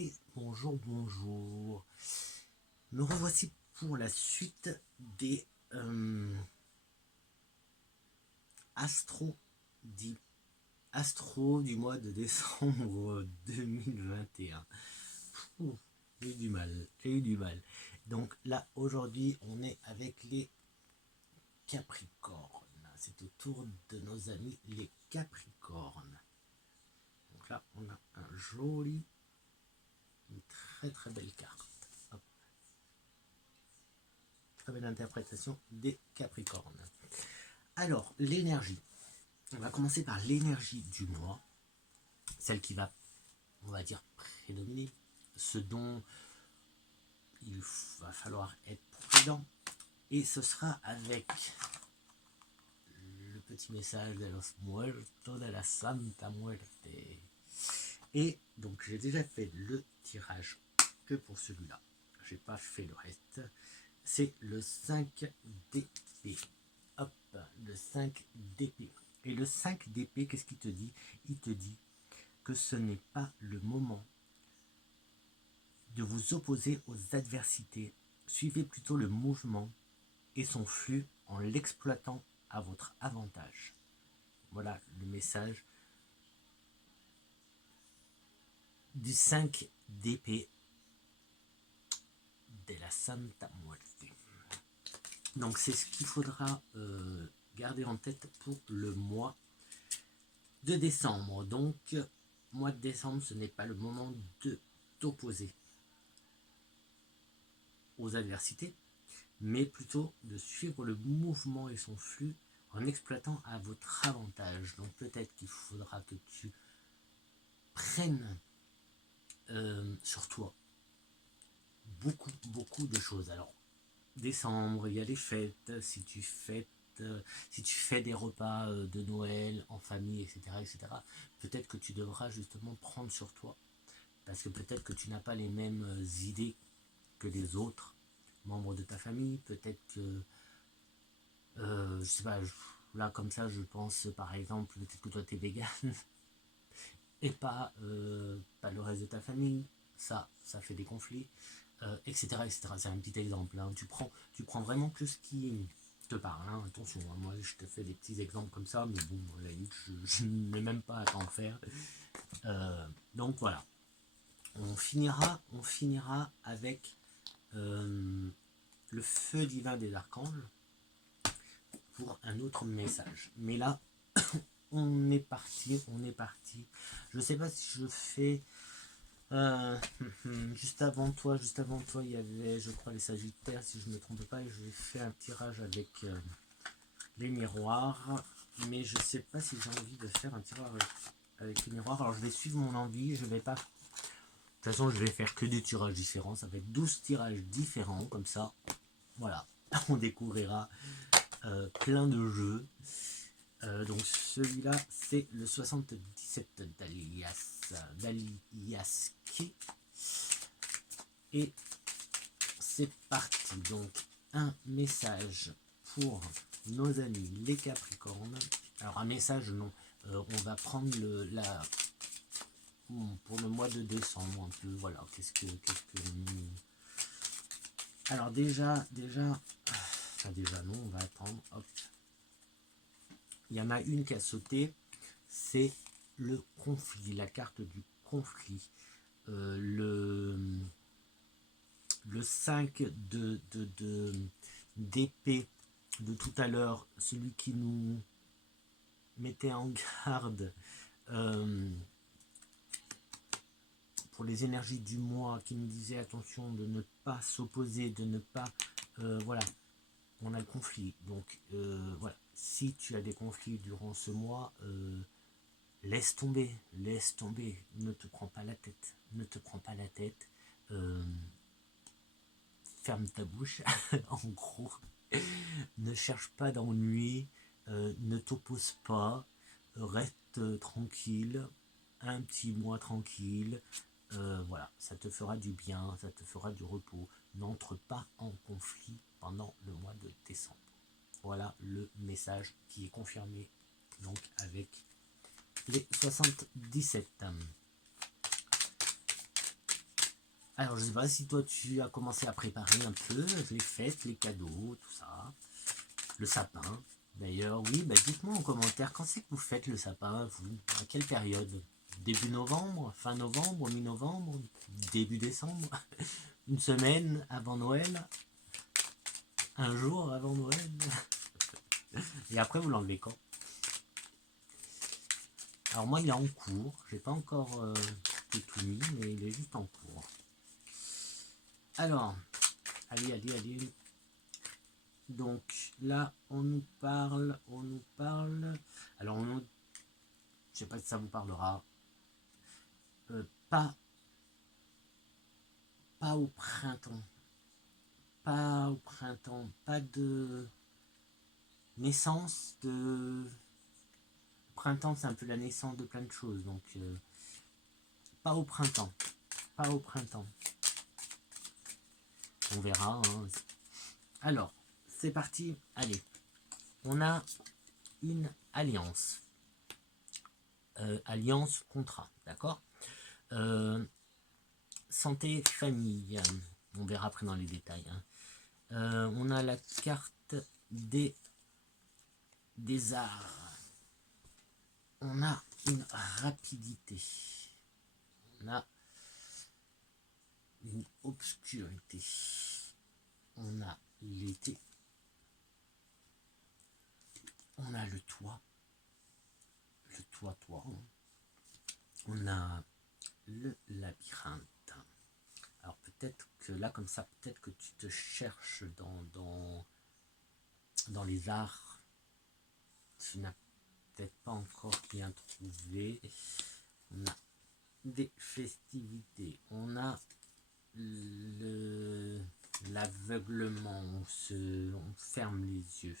Et bonjour, bonjour. Me revoici pour la suite des astro, du mois de décembre 2021. Ouh, j'ai eu du mal. Donc là, aujourd'hui, on est avec les Capricornes. C'est au tour de nos amis les Capricornes. Donc là, on a une très très belle carte. Hop. Très belle interprétation des Capricornes. Alors, l'énergie. On va commencer par l'énergie du mois, celle qui va, on va dire, prédominer, ce dont il va falloir être prudent. Et ce sera avec le petit message de los muertos de la Santa Muerte. Et donc, j'ai déjà fait le tirage que pour celui-là. J'ai pas fait le reste. C'est le 5 d'épée. Hop, le 5 d'épée. Et le 5 d'épée, qu'est-ce qu'il te dit? Il te dit que ce n'est pas le moment de vous opposer aux adversités. Suivez plutôt le mouvement et son flux en l'exploitant à votre avantage. Voilà le message du 5 d'épée de la Santa Muerte. Donc c'est ce qu'il faudra garder en tête pour le mois de décembre. Donc, mois de décembre, ce n'est pas le moment de t'opposer aux adversités, mais plutôt de suivre le mouvement et son flux en exploitant à votre avantage. Donc peut-être qu'il faudra que tu prennes sur toi beaucoup de choses. Alors, décembre, il y a les fêtes, si tu fais des repas de Noël en famille, etc., peut-être que tu devras justement prendre sur toi, parce que peut-être que tu n'as pas les mêmes idées que les autres membres de ta famille, peut-être que, je sais pas, là comme ça je pense par exemple, peut-être que toi tu es vegan, et pas le reste de ta famille, ça fait des conflits, etc. C'est un petit exemple, hein. Tu prends vraiment que ce qui te parle, hein. Attention, hein, moi je te fais des petits exemples comme ça, mais bon, à la limite, je n'ai même pas à t'en faire. Donc voilà, on finira avec le feu divin des archanges pour un autre message. Mais là, on est parti. Je sais pas si je fais juste avant toi, il y avait, je crois, les Sagittaires, si je ne me trompe pas, et j'ai fait un tirage avec les miroirs, mais je sais pas si j'ai envie de faire un tirage avec les miroirs. Alors je vais suivre mon envie, je vais pas. De toute façon, je vais faire que des tirages différents. Ça fait 12 tirages différents, comme ça. Voilà, on découvrira plein de jeux. Donc celui-là, c'est le 77 d'Aliaski. Et c'est parti. Donc un message pour nos amis les Capricornes. Alors un message, non. On va prendre pour le mois de décembre un peu. Voilà, qu'est-ce que alors déjà non, on va attendre. Hop. Il y en a une qui a sauté, c'est le conflit, la carte du conflit. Le 5 d'épée de tout à l'heure, celui qui nous mettait en garde pour les énergies du mois, qui nous disait attention de ne pas s'opposer, de ne pas... voilà, on a le conflit. Donc voilà, si tu as des conflits durant ce mois, laisse tomber, ne te prends pas la tête, ferme ta bouche, en gros, ne cherche pas d'ennui, ne t'oppose pas, reste tranquille, un petit mois tranquille, voilà, ça te fera du bien, ça te fera du repos, n'entre pas en conflit pendant le mois de décembre. Voilà le message qui est confirmé donc avec les 77. Alors, je sais pas si toi, tu as commencé à préparer un peu les fêtes, les cadeaux, tout ça. Le sapin. D'ailleurs, oui, bah dites-moi en commentaire, quand c'est que vous faites le sapin, vous? À quelle période? Début novembre, fin novembre, mi-novembre, début décembre? Une semaine avant Noël? Un jour avant Noël? Et après, vous l'enlevez quand? Alors moi, il est en cours. J'ai pas encore tout mis, mais il est juste en cours. Alors, allez. Donc là, on nous parle. Alors, je sais pas si ça vous parlera. Pas au printemps. Pas au printemps. Pas de naissance de... Printemps, c'est un peu la naissance de plein de choses. Donc, pas au printemps. Pas au printemps. On verra. Hein. Alors, c'est parti. Allez. On a une alliance. Alliance, contrat. D'accord. Santé, famille. On verra après dans les détails. Hein. On a la carte des arts. On a une rapidité. On a une obscurité. On a l'été. On a le toit. Le toit. Hein. On a le labyrinthe. Alors peut-être que là, comme ça, peut-être que tu te cherches dans les arts. Tu n'as peut-être pas encore bien trouvé. On a des festivités. On a l'aveuglement. On ferme les yeux.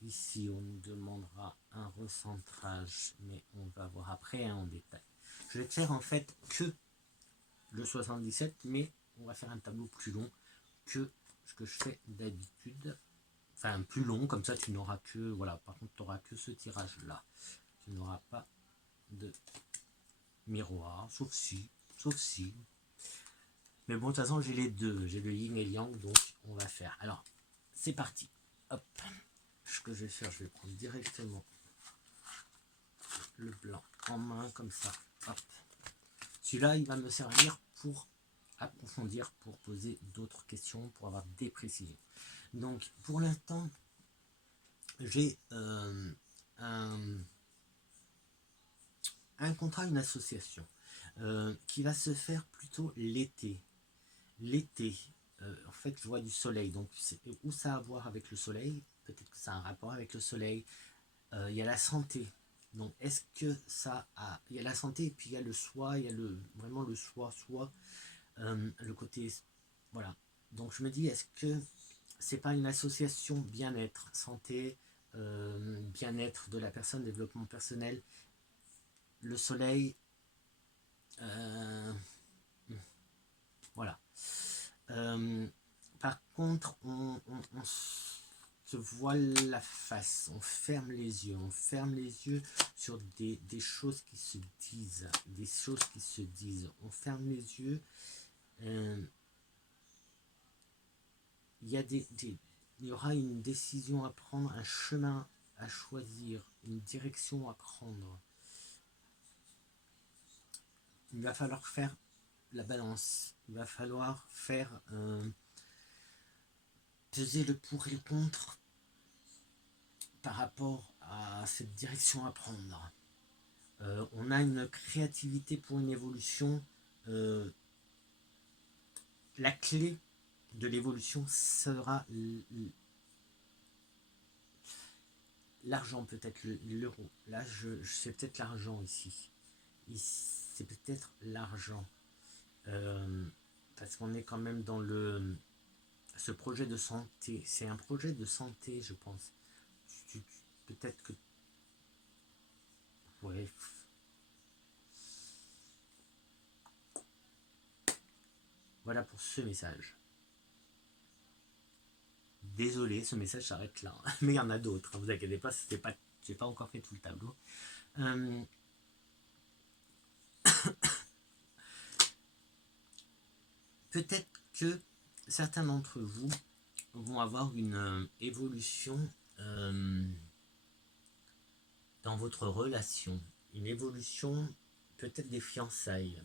Ici, on nous demandera un recentrage, mais on va voir après hein, en détail. Je vais te faire en fait que le 77, mais on va faire un tableau plus long que ce que je fais d'habitude. Enfin, plus long, comme ça tu n'auras que... Voilà, par contre, tu n'auras que ce tirage-là. Tu n'auras pas de miroir, sauf si. Mais bon, de toute façon, j'ai les deux. J'ai le yin et le yang, donc on va faire. Alors, c'est parti. Hop. Ce que je vais faire, je vais prendre directement le blanc en main, comme ça. Hop. Celui-là, il va me servir pour approfondir, pour poser d'autres questions, pour avoir des précisions. Donc, pour l'instant, j'ai un contrat, une association qui va se faire plutôt l'été. En fait, je vois du soleil. Donc, où ça a à voir avec le soleil? Peut-être que ça a un rapport avec le soleil. Il y a la santé. Donc, est-ce que ça a... Il y a la santé et puis il y a le soi, il y a vraiment le soi, le côté... Voilà. Donc, je me dis, est-ce que c'est pas une association bien-être, santé, bien-être de la personne, développement personnel, le soleil, voilà. Par contre, on se voile la face, on ferme les yeux sur des choses qui se disent, on ferme les yeux. Il y aura une décision à prendre, un chemin à choisir, une direction à prendre. Il va falloir faire la balance, il va falloir faire peser le pour et le contre par rapport à cette direction à prendre. On a une créativité pour une évolution. La clé de l'évolution sera l'argent, peut-être l'euro. Là, c'est peut-être l'argent ici. C'est peut-être l'argent. Parce qu'on est quand même dans ce projet de santé. C'est un projet de santé, je pense. Peut-être que... Ouais. Voilà pour ce message. Désolé, ce message s'arrête là. Mais il y en a d'autres, ne vous inquiétez pas, j'ai pas encore fait tout le tableau. peut-être que certains d'entre vous vont avoir une évolution dans votre relation, une évolution peut-être des fiançailles.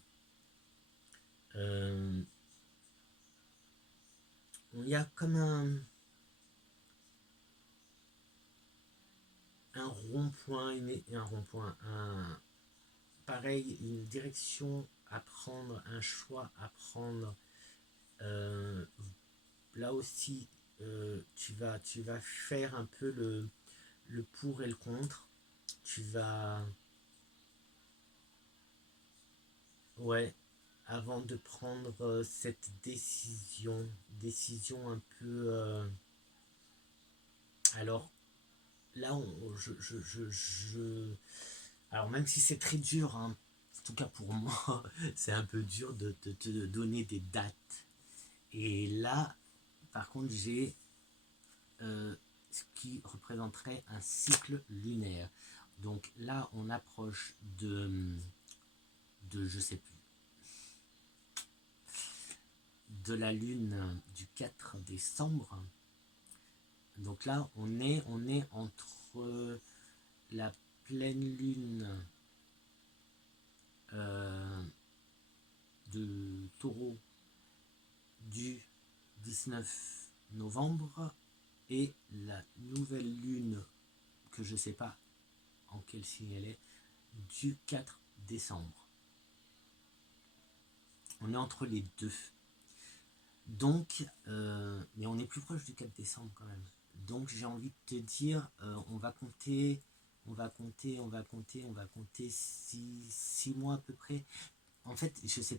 Il y a comme un rond-point, pareil, une direction à prendre, un choix à prendre. Là aussi, tu vas faire un peu le pour et le contre. Tu vas... Ouais, avant de prendre cette décision un peu... alors, là, alors même si c'est très dur, hein, en tout cas pour moi, c'est un peu dur de te donner des dates. Et là, par contre, j'ai ce qui représenterait un cycle lunaire. Donc là, on approche de je sais plus, de la lune du 4 décembre. Donc là, on est entre la pleine lune de Taureau du 19 novembre et la nouvelle lune, que je ne sais pas en quel signe elle est, du 4 décembre. On est entre les deux. Donc, mais on est plus proche du 4 décembre quand même. Donc j'ai envie de te dire, on va compter 6 mois à peu près. En fait, je sais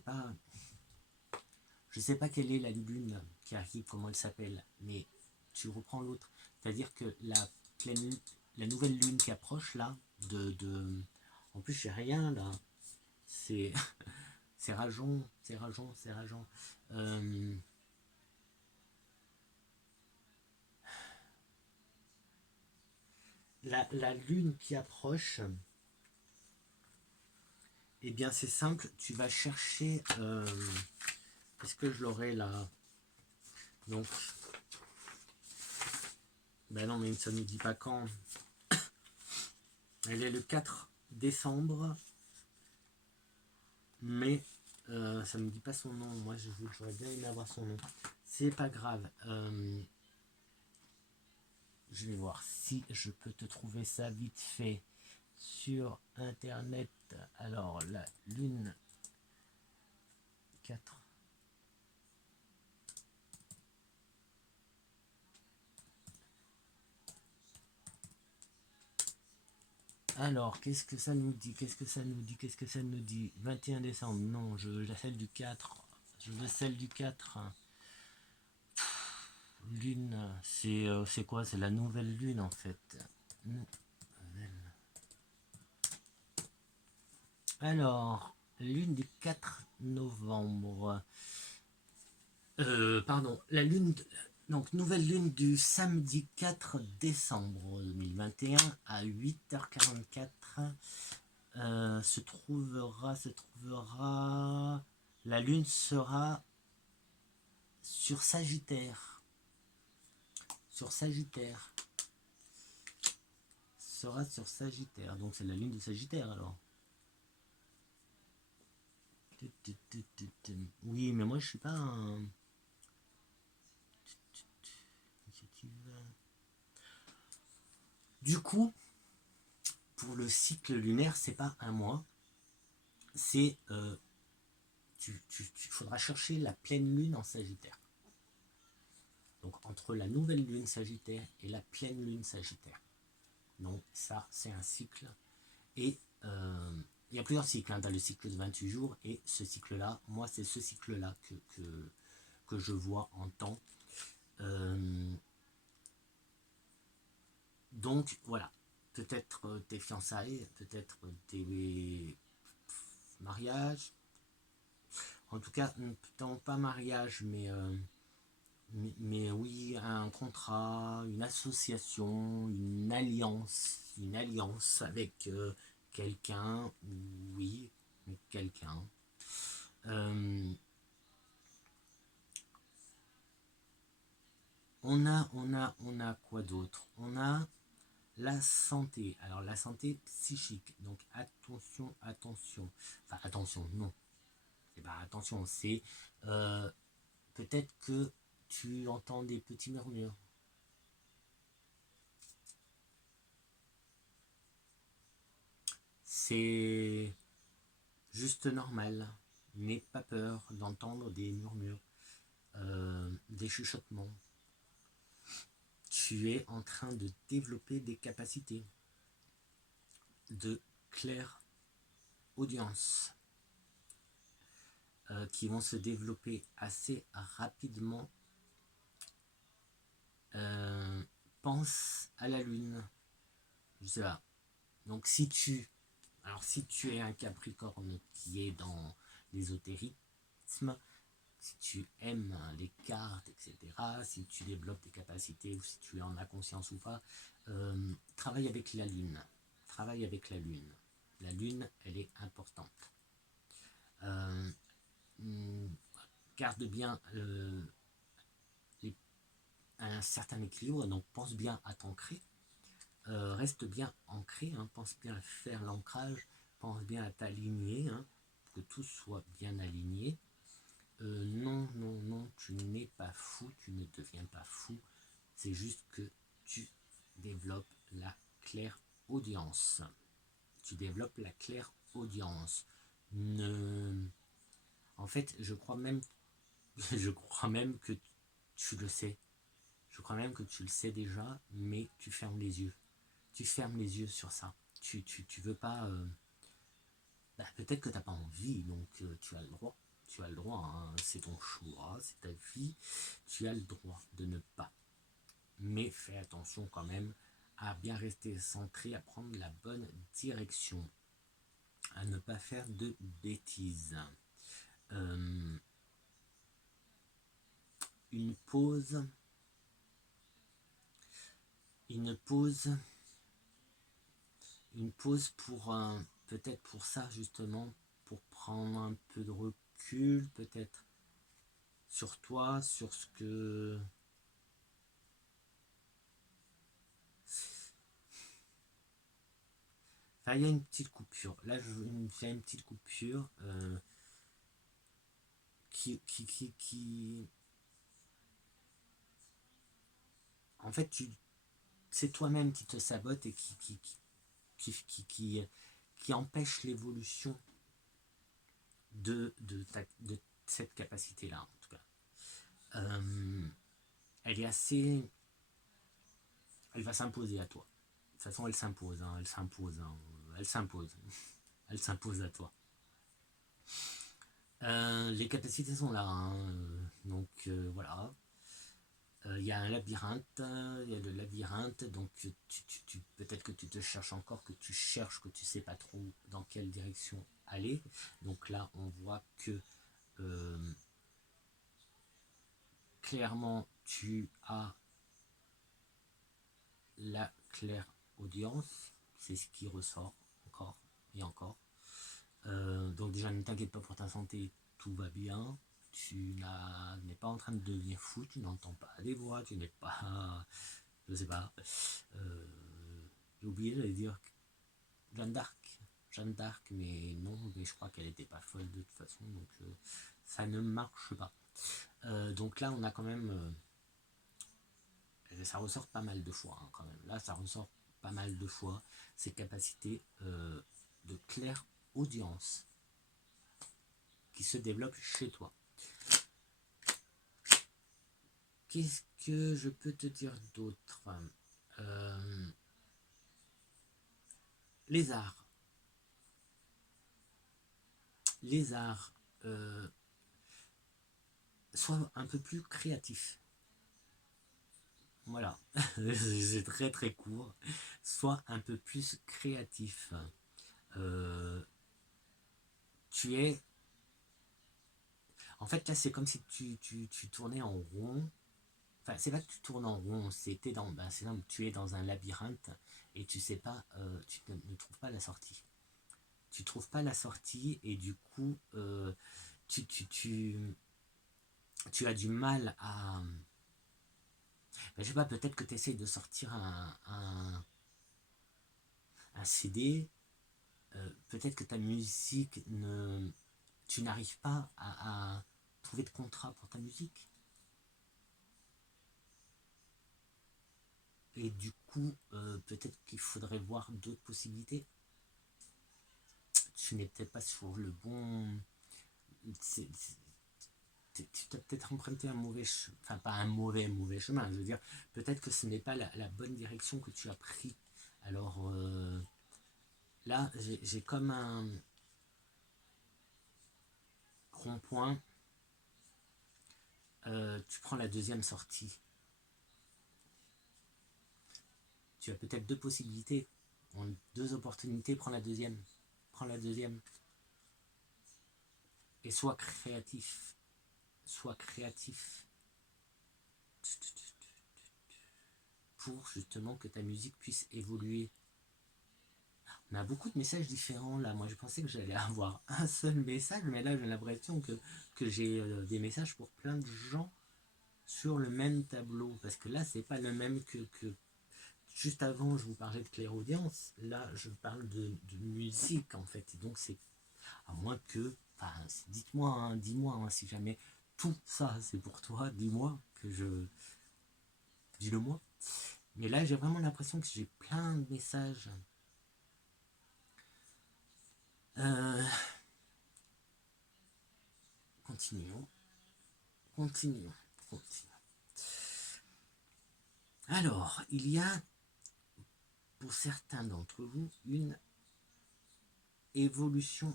pas quelle est la lune qui arrive, comment elle s'appelle, mais tu reprends l'autre. C'est-à-dire que la nouvelle lune qui approche là, en plus j'ai rien là, c'est c'est rageant. La lune qui approche, eh bien c'est simple, tu vas chercher, est-ce que je l'aurai là? Donc, ben non, mais ça ne nous dit pas quand. Elle est le 4 décembre, mais ça ne me dit pas son nom. Moi, j'aurais bien aimé avoir son nom. C'est pas grave. Je vais voir si je peux te trouver ça vite fait sur internet. Alors, la lune 4. Alors, qu'est-ce que ça nous dit? 21 décembre, non, je veux celle du 4. Je veux celle du 4. Lune, c'est quoi? C'est la nouvelle lune en fait. Alors, lune du 4 novembre. Pardon, la lune... Donc, nouvelle lune du samedi 4 décembre 2021 à 8h44 se trouvera... La lune sera sur Sagittaire. Sera sur Sagittaire. Donc, c'est la lune de Sagittaire alors. Oui, mais moi je suis pas un... Du coup, pour le cycle lunaire, c'est pas un mois. C'est... tu faudra chercher la pleine lune en Sagittaire. Donc entre la nouvelle lune Sagittaire et la pleine lune Sagittaire. Donc ça, c'est un cycle. Et il y a plusieurs cycles. Hein. Tu as le cycle de 28 jours et ce cycle-là, moi c'est ce cycle-là que je vois en temps. Donc voilà, peut-être tes fiançailles, peut-être tes mariages, en tout cas, non pas mariage, mais oui, un contrat, une association, une alliance avec quelqu'un, oui, quelqu'un. On a quoi d'autre? On a la santé. Alors la santé psychique. Donc attention, attention. Enfin attention, non. C'est pas attention, c'est peut-être que tu entends des petits murmures. C'est juste normal. N'aie pas peur d'entendre des murmures, des chuchotements. Tu es en train de développer des capacités de claire audience qui vont se développer assez rapidement. Pense à la lune. Je sais pas. Donc si tu es un Capricorne qui est dans l'ésotérisme, si tu aimes les cartes, etc., si tu développes tes capacités, ou si tu en as conscience ou pas, travaille avec la lune. Travaille avec la lune. La lune, elle est importante. Garde bien un certain équilibre, donc pense bien à t'ancrer. Reste bien ancré, hein, pense bien à faire l'ancrage, pense bien à t'aligner, hein, que tout soit bien aligné. Non, non, non, tu n'es pas fou, tu ne deviens pas fou, c'est juste que tu développes la claire audience. Tu développes la claire audience. En fait, je crois même que tu le sais. Je crois même que tu le sais déjà, mais tu fermes les yeux. Tu fermes les yeux sur ça. Tu veux pas. Peut-être que tu n'as pas envie, donc tu as le droit. Tu as le droit, hein, c'est ton choix, c'est ta vie. Tu as le droit de ne pas. Mais fais attention quand même à bien rester centré, à prendre la bonne direction, à ne pas faire de bêtises. Une pause pour peut-être pour ça justement, pour prendre un peu de recul, peut-être sur toi, sur ce que... Enfin, il y a une petite coupure. Là, j'ai une petite coupure qui... En fait, c'est toi-même qui te sabote et qui empêche l'évolution de cette capacité-là, en tout cas. Elle est assez... Elle va s'imposer à toi. De toute façon, elle s'impose, hein, elle s'impose, hein, elle s'impose. Elle s'impose à toi. Les capacités sont là, hein, donc voilà. Il y a un labyrinthe, il y a le labyrinthe, donc peut-être que tu te cherches encore, que tu cherches, que tu sais pas trop dans quelle direction aller. Donc là, on voit que clairement, tu as la claire audience, c'est ce qui ressort encore et encore. Donc déjà, ne t'inquiète pas pour ta santé, tout va bien. Tu n'es pas en train de devenir fou, tu n'entends pas des voix, tu n'es pas... Je sais pas. J'ai oublié, j'allais dire Jeanne d'Arc. Jeanne d'Arc, mais non, mais je crois qu'elle n'était pas folle de toute façon, donc ça ne marche pas. Donc là, on a quand même... ça ressort pas mal de fois, hein, quand même. Là, ça ressort pas mal de fois, ces capacités de claire audience qui se développent chez toi. Qu'est-ce que je peux te dire d'autre? Les arts. Les arts. Sois un peu plus créatif. Voilà, c'est très très court. Sois un peu plus créatif. Tu es... En fait, là, c'est comme si tu tournais en rond. Enfin, c'est pas que tu tournes en rond, tu es dans un labyrinthe et tu sais pas, tu ne trouves pas la sortie. Tu trouves pas la sortie et du coup, tu as du mal à... Ben, je sais pas, peut-être que tu essayes de sortir un CD, peut-être que ta musique ne... Tu n'arrives pas à trouver de contrat pour ta musique. Et du coup, peut-être qu'il faudrait voir d'autres possibilités. Tu n'es peut-être pas sur le bon... Tu as peut-être emprunté un mauvais chemin, enfin pas un mauvais chemin, je veux dire, peut-être que ce n'est pas la bonne direction que tu as pris. Alors là, j'ai comme un rond-point, tu prends la deuxième sortie. Tu as peut-être deux possibilités, deux opportunités, prends la deuxième. Prends la deuxième. Et sois créatif. Sois créatif. Pour justement que ta musique puisse évoluer. On a beaucoup de messages différents là. Moi je pensais que j'allais avoir un seul message, mais là j'ai l'impression que j'ai des messages pour plein de gens sur le même tableau. Parce que là c'est pas le même que juste avant je vous parlais de clairaudience. Là je parle de musique en fait. Et donc c'est à moins que, enfin dites-moi, hein, dis-moi hein, si jamais tout ça c'est pour toi, dis-moi que je... Dis-le moi. Mais là j'ai vraiment l'impression que j'ai plein de messages. Euh, continuons. Continuons. Continuons. Alors, il y a pour certains d'entre vous une évolution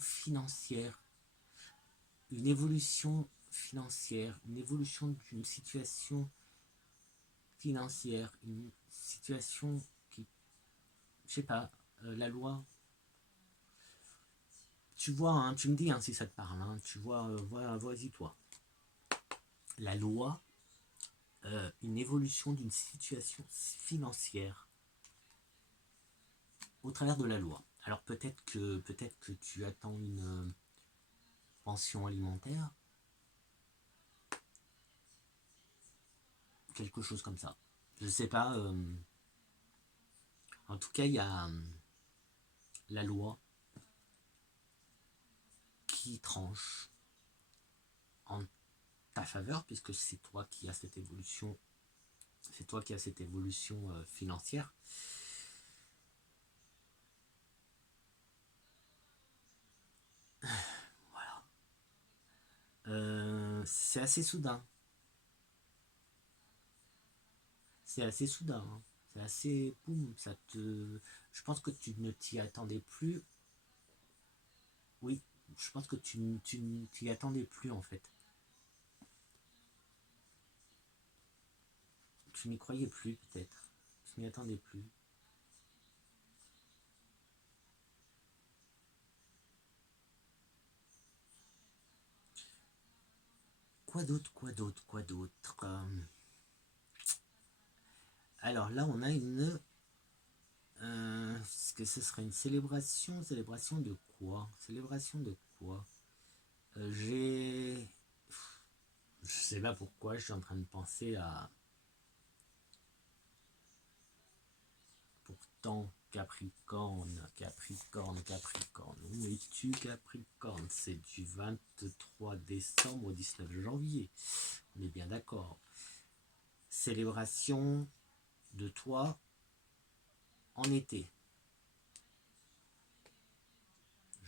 financière, une évolution financière, une évolution d'une situation financière, une situation qui, je sais pas, la loi. Tu vois, hein, tu me dis hein, si ça te parle, hein, tu vois, voilà, vas-y toi. La loi, une évolution d'une situation financière au travers de la loi. Alors peut-être que tu attends une pension alimentaire, quelque chose comme ça. Je sais pas. En tout cas, il y a la loi qui tranche en ta faveur, puisque c'est toi qui as cette évolution, c'est toi qui as cette évolution financière. Voilà. C'est assez soudain. C'est assez soudain. Hein. C'est assez boum. Ça te. Je pense que tu ne t'y attendais plus. Oui, je pense que tu t'y attendais plus en fait. Tu n'y croyais plus peut-être. Tu n'y attendais plus. Quoi d'autre, quoi d'autre, quoi d'autre Alors là, on a une... Est-ce que ce serait une célébration? Célébration de quoi? Célébration de quoi? J'ai... Je sais pas pourquoi, je suis en train de penser à... Pourtant, Capricorne, Capricorne, Capricorne. Où es-tu, Capricorne? C'est du 23 décembre au 19 janvier. On est bien d'accord. Célébration de toi en été.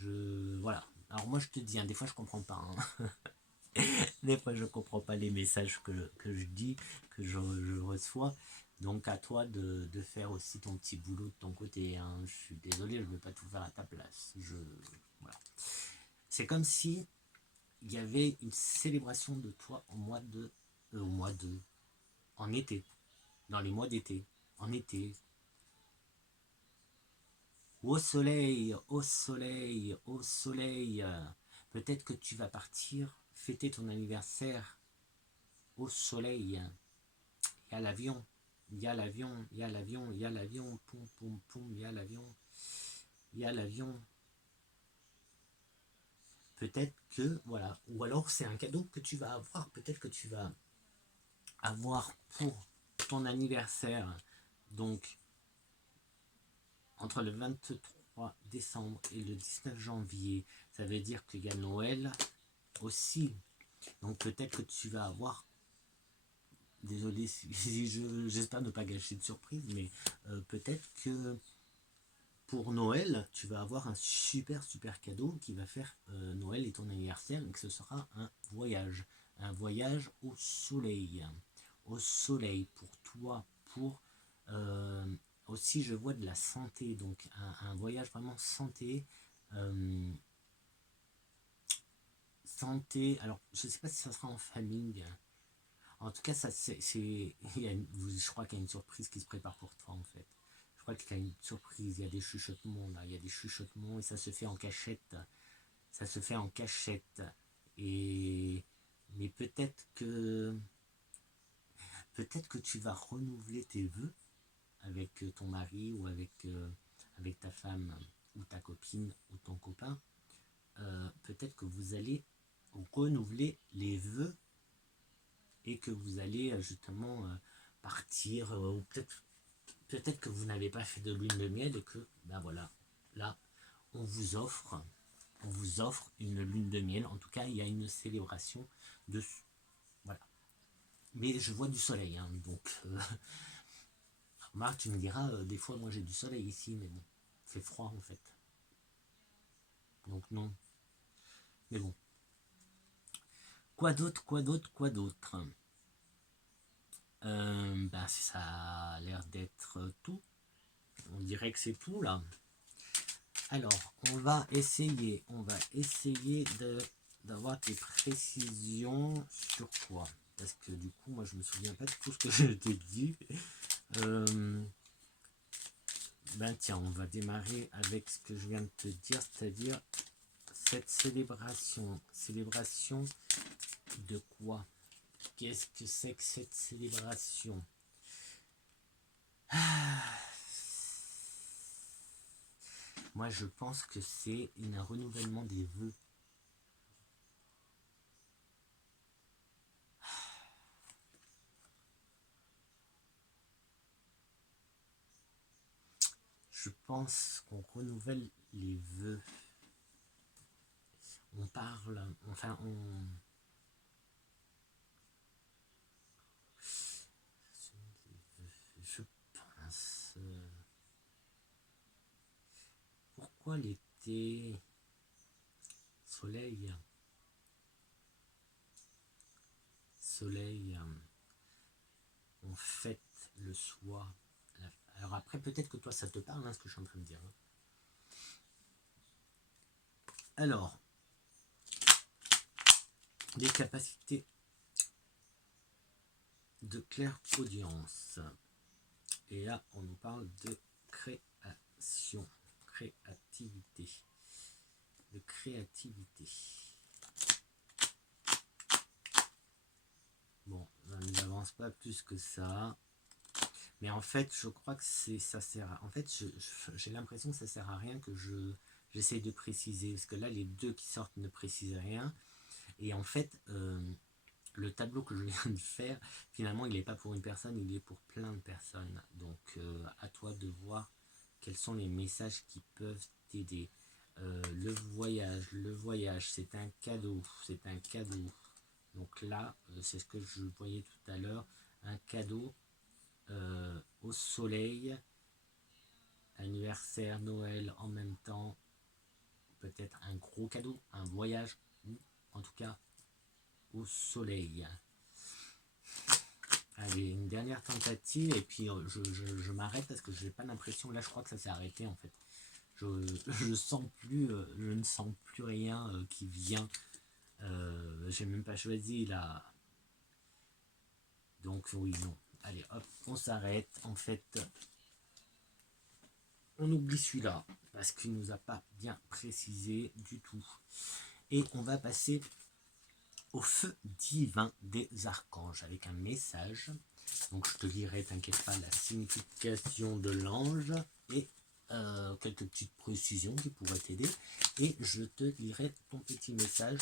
Voilà. Alors moi je te dis, hein, des fois je comprends pas. Hein. Des fois je comprends pas les messages que je dis, que je reçois. Donc à toi de faire aussi ton petit boulot de ton côté. Hein. Je suis désolé, je ne veux pas tout faire à ta place. Voilà. C'est comme si il y avait une célébration de toi en été, dans les mois d'été, en été, au soleil, au soleil, au soleil. Peut-être que tu vas partir fêter ton anniversaire au soleil. Il y a l'avion, il y a l'avion, il y a l'avion, il y a l'avion, poum, poum, poum, il y a l'avion, il y a l'avion. Peut-être que, voilà, ou alors c'est un cadeau que tu vas avoir, peut-être que tu vas avoir pour ton anniversaire, donc entre le 23 décembre et le 19 janvier, ça veut dire qu'il y a Noël aussi. Donc peut-être que tu vas avoir, désolé si j'espère ne pas gâcher de surprise, mais peut-être que pour Noël, tu vas avoir un super cadeau qui va faire Noël et ton anniversaire, et que ce sera un voyage au soleil pour toi, pour aussi je vois de la santé, donc un voyage vraiment santé, santé. Alors je sais pas si ça sera en famille. En tout cas, ça, je crois qu'il y a une surprise qui se prépare pour toi, en fait. Je crois qu'il y a une surprise, il y a des chuchotements, là. Il y a des chuchotements et ça se fait en cachette. Ça se fait en cachette. Et... Mais peut-être que tu vas renouveler tes vœux avec ton mari ou avec ta femme ou ta copine ou ton copain. Peut-être que vous allez renouveler les vœux et que vous allez justement partir, ou peut-être que vous n'avez pas fait de lune de miel et que, ben voilà, là, on vous offre une lune de miel. En tout cas, il y a une célébration de... Voilà. Mais je vois du soleil, hein, donc... Marc, tu me diras, des fois, moi j'ai du soleil ici, mais bon, c'est froid en fait. Donc non. Mais bon. Quoi d'autre, quoi d'autre, quoi d'autre Ben ça a l'air d'être tout. On dirait que c'est tout là. Alors, on va essayer d'avoir des précisions sur quoi. Parce que du coup, moi, je me souviens pas de tout ce que je t'ai dit. Ben tiens, on va démarrer avec ce que je viens de te dire, c'est-à-dire cette célébration. Célébration de quoi? Qu'est-ce que c'est que cette célébration? Moi, je pense que c'est un renouvellement des vœux. Je pense qu'on renouvelle les vœux. On parle, enfin, je pense. Pourquoi l'été? Soleil. Soleil. On fête le soir. Alors après, peut-être que toi, ça te parle, hein, ce que je suis en train de dire. Alors, les capacités de clairaudience. Et là, on nous parle de création, créativité, de créativité. Bon, on n'avance pas plus que ça. Mais en fait, je crois que ça sert à... En fait, j'ai l'impression que ça sert à rien que j'essaie de préciser. Parce que là, les deux qui sortent ne précisent rien. Et en fait, le tableau que je viens de faire, finalement, il n'est pas pour une personne, il est pour plein de personnes. Donc, à toi de voir quels sont les messages qui peuvent t'aider. Le voyage, c'est un cadeau, c'est un cadeau. Donc là, c'est ce que je voyais tout à l'heure, un cadeau au soleil, anniversaire, Noël en même temps, peut-être un gros cadeau, un voyage, ou en tout cas au soleil. Allez, une dernière tentative et puis je m'arrête parce que j'ai pas l'impression, là je crois que ça s'est arrêté en fait. Je sens plus, je ne sens plus rien qui vient. J'ai même pas choisi là. Donc oui, non. Allez, hop, on s'arrête. En fait, on oublie celui-là parce qu'il nous a pas bien précisé du tout. Et on va passer au feu divin des archanges avec un message. Donc je te lirai, t'inquiète pas, la signification de l'ange et quelques petites précisions qui pourraient t'aider. Et je te lirai ton petit message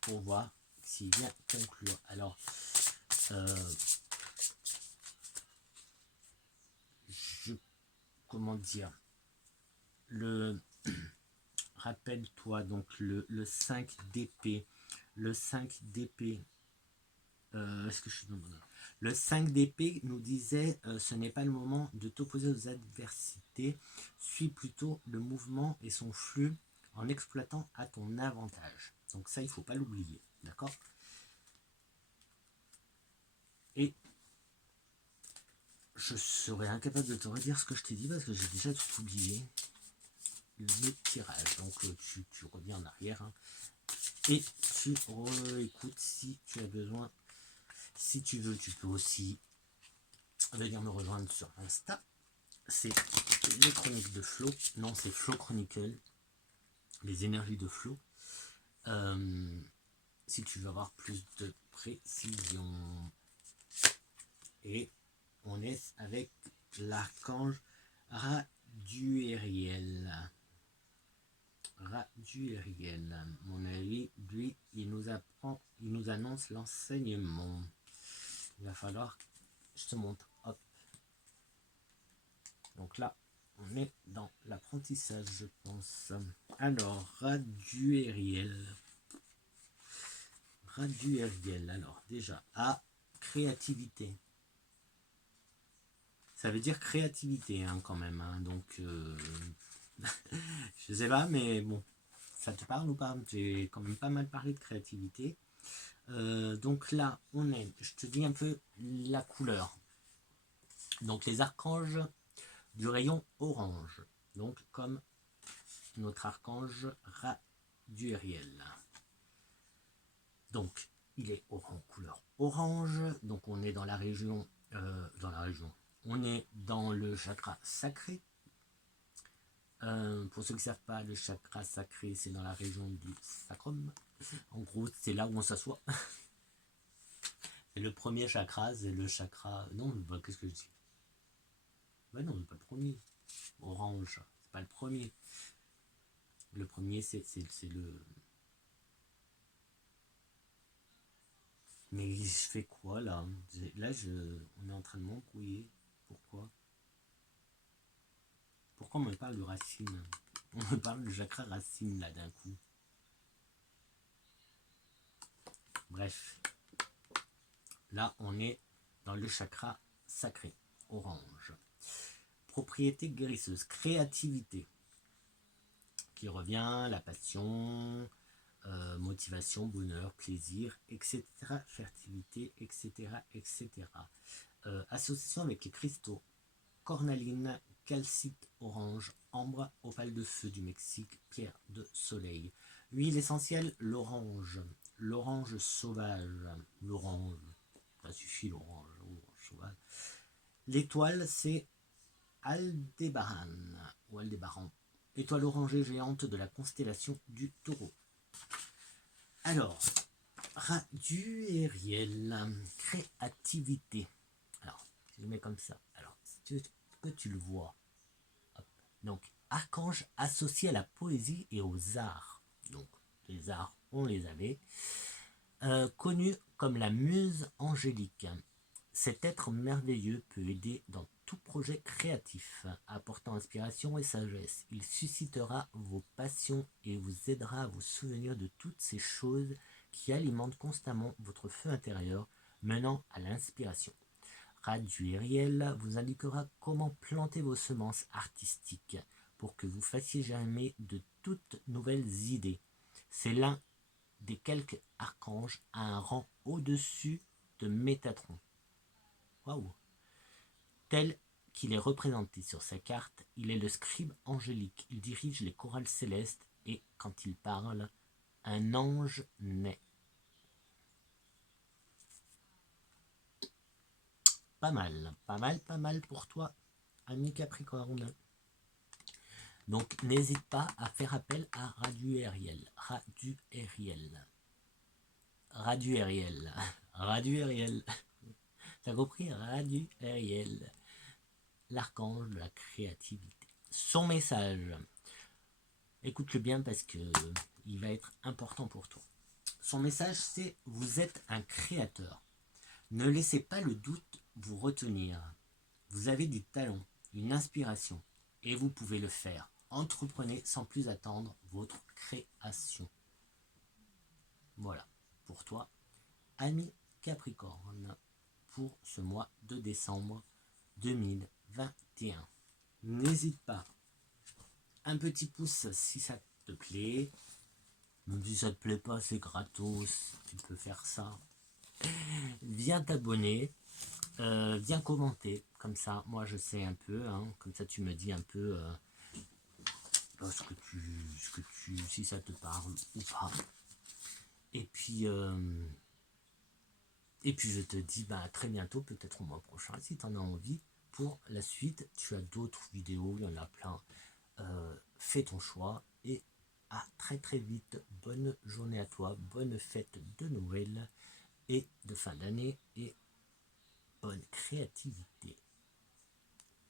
pour voir s'il vient conclure. Alors, comment dire, le rappelle-toi donc le 5 d'épée, le 5 d'épée, est-ce que je suis dans mon ordre? Le 5 d'épée nous disait ce n'est pas le moment de t'opposer aux adversités, suis plutôt le mouvement et son flux en exploitant à ton avantage. Donc ça, il ne faut pas l'oublier, d'accord? Et je serais incapable de te redire ce que je t'ai dit parce que j'ai déjà tout oublié. Le tirage, donc tu reviens en arrière hein, et tu écoutes si tu as besoin. Si tu veux, tu peux aussi venir me rejoindre sur Insta. C'est les chroniques de Flo. Non, c'est Flo Chronicle. Les énergies de Flo. Si tu veux avoir plus de précision. Et on est avec l'archange Raduériel. Raduériel. Mon avis, lui, il nous annonce l'enseignement. Il va falloir, je te montre, hop. Donc là, on est dans l'apprentissage, je pense. Alors, Raduériel. Raduériel, alors déjà, créativité. Ça veut dire créativité, hein, quand même. Hein, donc, je sais pas, mais bon, ça te parle ou pas? J'ai quand même pas mal parlé de créativité. Donc là, on est, je te dis un peu la couleur. Donc les archanges du rayon orange. Donc comme notre archange Raduériel. Donc il est couleur orange. Donc on est dans la région, on est dans le chakra sacré. Pour ceux qui ne savent pas, le chakra sacré, c'est dans la région du sacrum. En gros, c'est là où on s'assoit. C'est le premier chakra, c'est le chakra... Non, bah, qu'est-ce que je dis? Bah non, c'est pas le premier. Orange, c'est pas le premier. Le premier, c'est le... Mais je fais quoi, là? Là, on est en train de m'embrouiller. Pourquoi? Pourquoi on me parle de racine? On me parle de chakra racine, là, d'un coup. Bref. Là, on est dans le chakra sacré, orange. Propriété guérisseuse, créativité, qui revient, la passion, motivation, bonheur, plaisir, etc. Fertilité, etc. etc. Association avec les cristaux, cornaline, calcite orange, ambre, opale de feu du Mexique, pierre de soleil. Huile essentielle, l'orange sauvage, l'orange. Ça suffit l'orange sauvage. L'étoile, c'est Aldébaran ou Aldébaran. Étoile orangée géante de la constellation du Taureau. Alors, Raduériel, créativité. Alors, je le mets comme ça. Alors, si tu le vois. Hop. Donc, archange associé à la poésie et aux arts. Donc, les arts, on les avait. Connu comme la muse angélique. Cet être merveilleux peut aider dans tout projet créatif, apportant inspiration et sagesse. Il suscitera vos passions et vous aidera à vous souvenir de toutes ces choses qui alimentent constamment votre feu intérieur, menant à l'inspiration. Raduériel vous indiquera comment planter vos semences artistiques pour que vous fassiez germer de toutes nouvelles idées. C'est l'un des quelques archanges à un rang au-dessus de Métatron. Waouh! Tel qu'il est représenté sur sa carte, il est le scribe angélique. Il dirige les chorales célestes et, quand il parle, un ange naît. Pas mal, pas mal pour toi, ami Capricorne. Donc, n'hésite pas à faire appel à Raduériel. T'as compris? Raduériel. L'archange de la créativité. Son message, écoute-le bien parce que il va être important pour toi. Son message, c'est: vous êtes un créateur. Ne laissez pas le doute vous retenir. Vous avez du talent, une inspiration. et vous pouvez le faire. Entreprenez sans plus attendre votre création. Voilà, pour toi, ami Capricorne, pour ce mois de décembre 2021. N'hésite pas, un petit pouce si ça te plaît. Même si ça te plaît pas, c'est gratos, tu peux faire ça. Viens t'abonner, viens commenter, comme ça, moi je sais un peu, hein, comme ça tu me dis un peu si ça te parle ou pas. Et puis je te dis à très bientôt, peut-être au mois prochain, si tu en as envie. Pour la suite, tu as d'autres vidéos, il y en a plein. Fais ton choix et à très très vite. Bonne journée à toi, bonne fête de Noël et de fin d'année et bonne créativité.